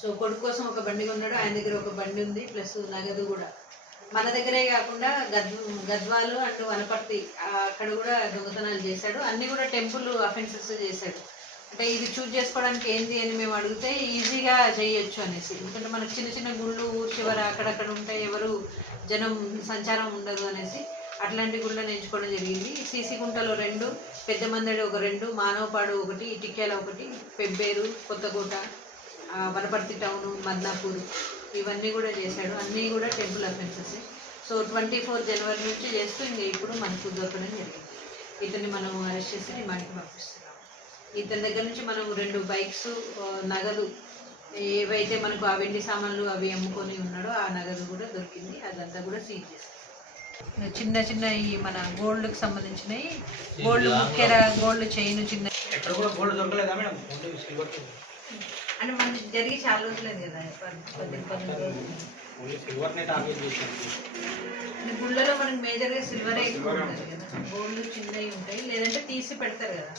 So కొడుకు కోసం ఒక బండి కొన్నాడు, ఆయన దగ్గర ఒక బండి ఉంది, ప్లస్ నగదు కూడా. మన దగ్గరే కాకుండా గద్వాలు అండ్ వనపర్తి అక్కడ కూడా దొంగతనాలు చేశాడు. అన్నీ కూడా టెంపుల్ అఫెన్సెస్ చేశాడు. అంటే ఇది చూజ్ చేసుకోవడానికి ఏంది అని మేము అడిగితే ఈజీగా చేయొచ్చు అనేసి. ఎందుకంటే మనకు చిన్న చిన్న గుళ్ళు ఊరు చివర అక్కడక్కడ ఉంటాయి, ఎవరు జనం సంచారం ఉండదు అనేసి అట్లాంటి గుళ్ళని ఎంచుకోవడం జరిగింది. సీసీ గుంటలో 2, పెద్ద మందడి ఒక 2, మానవపాడు 1, ఇటిక్యాల 1, పెబ్బేరు, కొత్తకోట, వనపర్తి టౌను, మద్నాపూర్ ఇవన్నీ కూడా చేశాడు. అన్నీ కూడా టెంపుల్ అఫెన్సెస్. సో 24 జనవరి నుంచి చేస్తూ ఇంకా ఇప్పుడు మనకు దొరకడం జరిగింది. ఇతన్ని మనం అరెస్ట్ చేసి రిమాండ్కి పంపిస్తున్నాం. ఇతని దగ్గర నుంచి మనం 2 బైక్స్, నగదు ఏవైతే మనకు ఆ వెండి సామాన్లు అవి అమ్ముకొని ఉన్నాడో ఆ నగదు కూడా దొరికింది. అదంతా కూడా సీజ్ చేస్తాం. చిన్న చిన్న ఈ మన గోల్డ్కి సంబంధించినవి, గోల్డ్ ముఖ్య గోల్డ్ చైన్ చిన్న అంటే మనకి జరిగి చాలా రోజులేదు కదా, 10-15 రోజులు. గుళ్ళలో మనకి మేజర్గా సిల్వరే ఎక్కువ ఉంటుంది కదా, గోల్డ్ చిన్నవి ఉంటాయి, లేదంటే తీసి పెడతారు కదా.